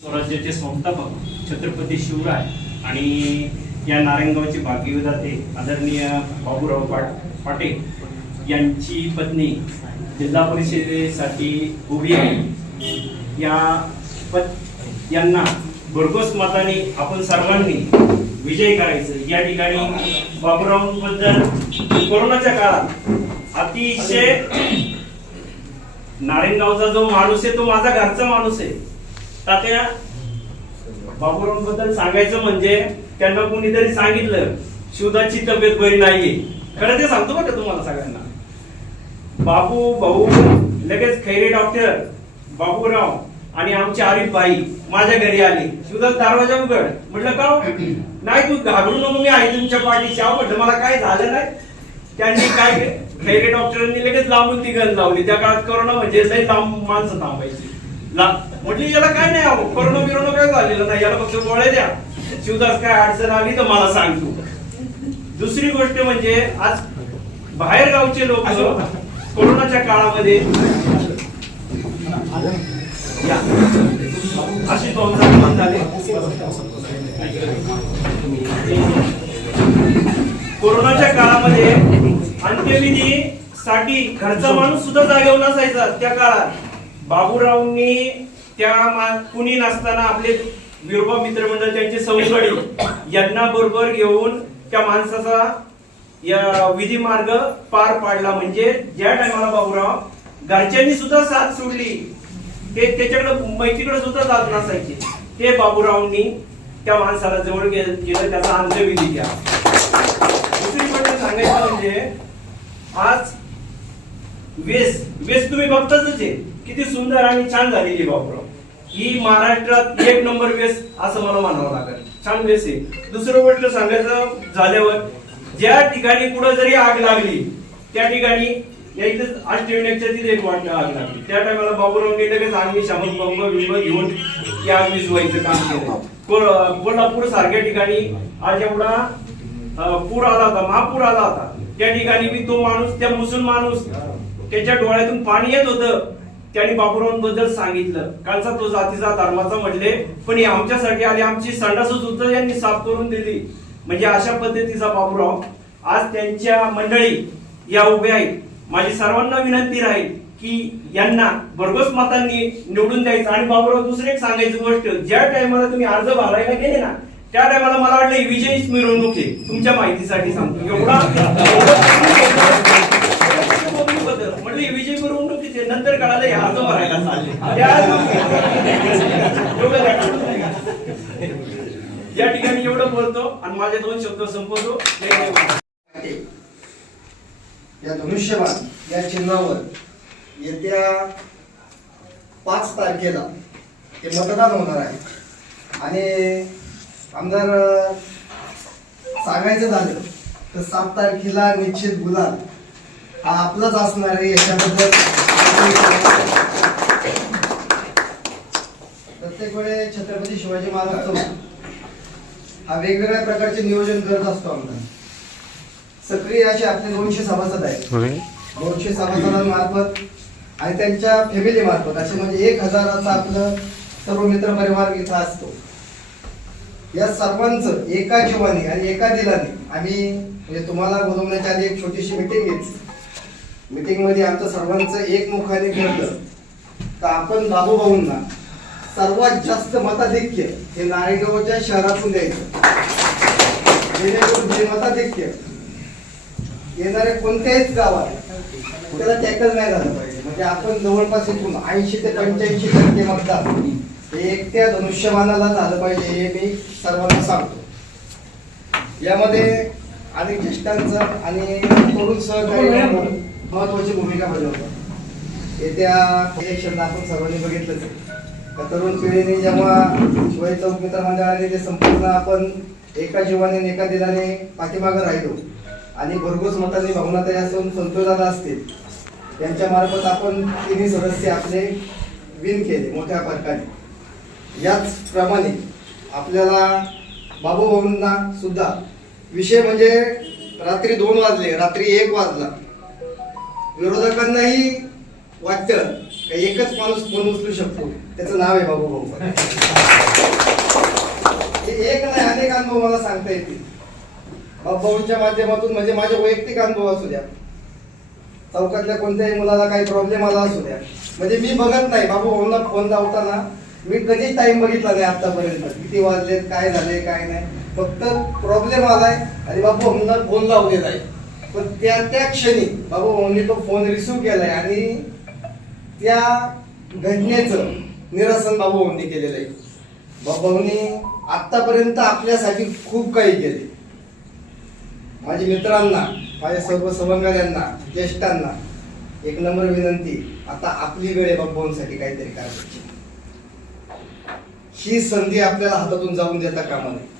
स्वराज्याचे संस्थापक छत्रपती शिवराय आणि या नारायणगावचे भाग्यविधाते आदरणीय बाबूराव पाट पाटील यांची पत्नी जिल्हा परिषदेसाठी उभी आहे. या पत यांना भरघोस मताने आपण सर्वांनी विजय करायचं. या ठिकाणी बाबूरावांबद्दल कोरोनाच्या काळात अतिशय नारायणगावचा जो माणूस आहे तो माझा घरचा माणूस आहे. तात्या बाबूरावांबद्दल सांगायचं म्हणजे त्यांना कोणीतरी सांगितलं शिवदाची तब्येत बरी नाहीये. खरं ते सांगतो बरं तुम्हाला सगळ्यांना. बाबू भाऊ लगेच खैरे डॉक्टर बाबूराव आणि आमची आरिफ बाई माझ्या घरी आली. शिवदास दरवाजा उघड. म्हटलं का हो? नाही तू घाबरू नको मी आहे तुमच्या पाठीशी. आहो म्हटलं मला काय झालं नाही? त्यांनी काय? खैरे डॉक्टरांनी लगेच लांबून ती गण लावली. त्या काळात करोना म्हणजे लई लांब माणसं थांबायची. म्हटली याला काय नाही अहो करोना बिरोना काय झालेलं नाही? याला फक्त गोळ्या द्या. शिवदास काय अडचण आली तर मला सांग तू. दुसरी गोष्ट म्हणजे आज बाहेर गावचे लोक कोरोनाच्या काळामध्ये या. अशी दोन झाले कोरोनाच्या काळामध्ये अंत्यविधी साठी घरचा माणूस सुद्धा जागेवर नसायचा त्या काळात. बाबूरावनी त्या मा- कुणी नसताना आपले विरोबा मित्रमंडळ त्यांचे सौकडी यांना बरोबर घेऊन त्या माणसाचा या विधी मार्ग पार पाडला. म्हणजे ज्या टायमाला बाबूराव घरच्यांनी सुद्धा साथ सोडली ते त्याच्याकडे मैत्रीकडे सुद्धा जात नसायचे. ते बाबूरावनी त्या माणसाला जवळ गेलं त्याचा अंत्यविधी घ्या दुसरी गोष्ट सांगायचं म्हणजे आज वेस वेस तुम्ही बघताच आहे किती सुंदर आणि छान झालेली बाबूराव. ही महाराष्ट्रात एक नंबर वेस असं मला म्हणावं लागेल. छान वेस आहे. दुसरं गोष्ट सांगायचं झाल्यावर ज्या ठिकाणी कुठं जरी आग लागली त्या ठिकाणी या इथं अष्टविनायकच्या तिथे एक वाट आग लागली. त्या टायमाला बाबूरावने लगेच आम्ही शामन बंब बिंब घेऊन त्या आग विझवायचं काम केलं. कोल्हापूर सारख्या ठिकाणी आज एवढा पूर आला होता महापूर आला होता. त्या ठिकाणी मी तो माणूस त्या मुसलमान माणूस त्याच्या डोळ्यातून पाणी येत होतं. त्यांनी बाबूरावांबद्दल सांगितलं. कालचा तो जातीचा धर्माचा म्हटले पण आमच्यासाठी आले आमची संडास यांनी साफ करून दिली. म्हणजे अशा पद्धतीचा बाबूराव आज त्यांच्या मंडळी या उभ्या आहेत. माझी सर्वांना विनंती राहील की यांना भरघोस मतांनी निवडून द्यायचं. आणि बाबूराव दुसरी एक सांगायची गोष्ट ज्या टायमाला तुम्ही अर्ज भरायला गेले ना त्या टायमाला मला वाटलं ही विजयीच मिरवणूक आहे. तुमच्या माहितीसाठी सांगतो. एवढा म्हटलं विजय मिरवणूक आहे. नंतर कळालं हे अर्ज भरायला चालले. या ठिकाणी एवढं बोलतो आणि माझे दोन शब्द संपवतो. या धनुष्यबाण या चिन्हावर येत्या पाच तारखेला हे मतदान होणार आहे. आणि आमदार सांगायचं झालं तर सात तारखेला निश्चित गुलाल हा आपलाच असणार आहे याच्याबद्दल. प्रत्येक वेळे छत्रपती शिवाजी महाराज हा वेगवेगळ्या प्रकारचे नियोजन करत असतो आमदार. सक्रिय असे आपले दोनशे सभासद आहेत. दोनशे सभासदांमार्फत आणि त्यांच्या फॅमिली मार्फत असे म्हणजे एक हजाराचा आपलं सर्व मित्र परिवार इथं असतो. या सर्वांचं एका जीवाने आणि एका दिलाने आम्ही म्हणजे तुम्हाला बोलवण्याच्या आधी एक छोटीशी मिटिंग घेतली मिटिंगमध्ये आमचं सर्वांचं एकमुखाने ठरलं का आपण बाबू भाऊंना सर्वात जास्त मताधिक्य हे नारेगावच्या शहरातून द्यायचं. जेणेकरून हे मताधिक्य येणाऱ्या कोणत्याहीच गावात त्याला टॅकल नाही झालं पाहिजे. म्हणजे आपण जवळपास इथून ऐंशी ते पंच्याऐंशी टक्के मतदान हे एकट्या धनुष्यबाणाला झालं पाहिजे हे मी सर्वांना सांगतो. यामध्ये अनेक ज्येष्ठांचं आणि तरुण सहकारी महत्वाची भूमिका बजावतात. येत्या इलेक्शनला आपण सर्वांनी बघितलंच आहे. तरुण पिढीने जेव्हा शिवाजी चौक मित्र मंडळाने ते संपूर्ण आपण एका जीवाने एका दिलाने पाठीमागं राहिलो आणि भरघोस मतांनी भावनाताई असून संतोषदादा असतील. यांच्या मार्फत आपण तिन्ही सदस्य आपले विन केले मोठ्या फरकाने. याचप्रमाणे आपल्याला बाबू भाऊंना सुद्धा विषय म्हणजे रात्री दोन वाजले रात्री एक वाजला. विरोधकांनाही वाटतं का एकच माणूस फोन उचलू शकतो? त्याचं नाव आहे बाबू भाऊ. हे एक नाही अनेक अनुभव मला सांगता येतील. बाबूच्या माध्यमातून म्हणजे माझे वैयक्तिक अनुभव असू द्या. चौकातल्या कोणत्याही मुलाला काही प्रॉब्लेम आला असू द्या. म्हणजे मी बघत नाही. बाबू भाऊला फोन लावताना मी कधीच टाइम बघितला नाही आतापर्यंत. किती वाजलेत काय झाले काय नाही. फक्त प्रॉब्लेम आलाय. आणि बाबू भाऊंना फोन लावलेला आहे. पण त्या त्या क्षणी बाबू भाऊंनी तो फोन रिसिव्ह केलाय आणि त्या घटनेचं निरसन बाबू भाऊंनी केलेलं आहे. बाबा भाऊंनी आतापर्यंत आपल्यासाठी खूप काही केले माझ्या मित्रांना माझ्या सर्व सवंगड्यांना ज्येष्ठांना एक नम्र विनंती. आता आपली वेळ आहे बाबांसाठी काहीतरी करायची. ही संधी आपल्याला हातातून जाऊन देता कामा नये.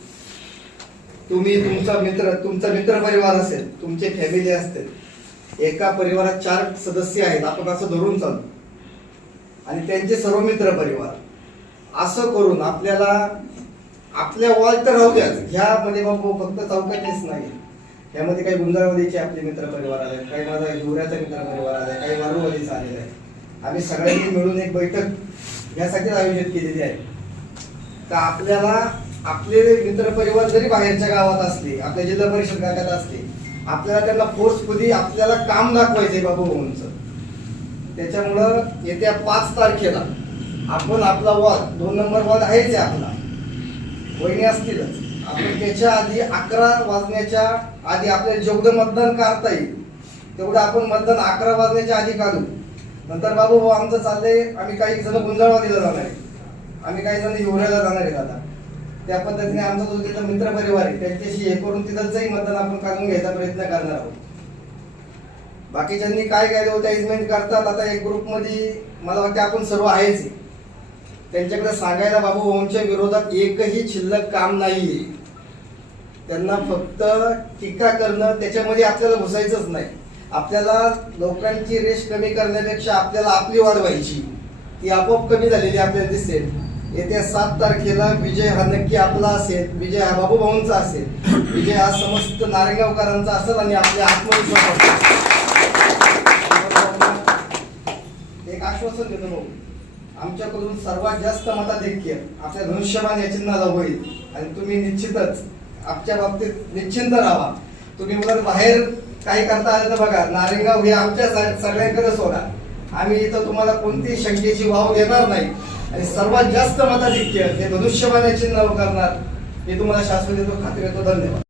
तुम्ही तुमचा मित्र तुमचा मित्र परिवार असेल तुमचे फॅमिली असतील एका परिवारात चार सदस्य आहेत आपण असं धरून चालू. आणि त्यांचे सर्व मित्र परिवार. असं करून आपल्याला आपल्या वॉल तर राहू द्या ह्यामध्ये बाबा फक्त चौकाचेच नाही यामध्ये काही गुंजाळवादीचे आपले मित्र परिवार आले काही माझा हिवऱ्याचा मित्र परिवार आला काही वारूवादीचा आलेला आहे आम्ही सगळ्यांनी मिळून एक बैठक यासाठीच आयोजित केलेली आहे. तर आपल्याला आपले मित्र परिवार जरी बाहेरच्या गावात असले आपल्या जिल्हा परिषद गावात असले आपल्याला त्यांना फोर्सफुली आपल्याला काम दाखवायचे बाबू भाऊंचं. त्याच्यामुळं येत्या पाच तारखेला आपण आपला वाद दोन नंबर वाद आहेच आहे आपला. वहिनी असतीलच. त्याच्या आधी अकरा वाजण्याच्या आधी आपल्याला जेवढं मतदान काढता येईल तेवढं आपण मतदान अकरा वाजण्याच्या आधी काढू. नंतर बाबू भाऊ आमचं चाललंय आम्ही काही जण गुंजाळवाडीला जाणार आहे. आम्ही काही जण हिवऱ्याला जाणार आहेत आता त्या पद्धतीने आमचा जो तिथं मित्र परिवार आहे त्यांच्याशी हे करून तिथंचही मतदान आपण काढून घ्यायचा प्रयत्न करणार आहोत. बाकीच्यांनी काय काय ॲडव्हर्टाइजमेंट करतात आता एक ग्रुपमध्ये मला वाटतं आपण सर्व आहेच. त्यांच्याकडे सांगायला बाबू भाऊंच्या विरोधात एकही शिल्लक काम नाहीये. त्यांना फक्त टीका करणं त्याच्यामध्ये आपल्याला घुसायचंच नाही. आपल्याला लोकांची रेश कमी करण्यापेक्षा आपल्याला आपली वाढवायची ती आपोआप कमी झालेली आपल्याला दिसेल. येत्या सात तारखेला विजय हा नक्की आपला असेल. विजय हा बाबू भाऊंचा असेल. विजय हा समस्त नारेगावकरांचा असेल आणि आपल्या आत्मविश्वास असेल. एक आश्वासन देतो भाऊ. आमच्याकडून सर्वात जास्त मताधिक्य आपल्या धनुष्यबाण या चिन्हाला होईल. आणि तुम्ही निश्चितच आमच्या बाबतीत निश्चिंत राहा. तुम्ही उलट बाहेर काही करता आलं तर बघा नारेगाव हे आमच्या स- सगळ्यांकडे सोडा. आम्ही इथं तुम्हाला कोणती शंकेची वाव देणार नाही. आणि सर्वात जास्त मताधिक्य हे धनुष्यबाण या करणार हे तुम्हाला शाश्वत देतो खात्री देतो. धन्यवाद.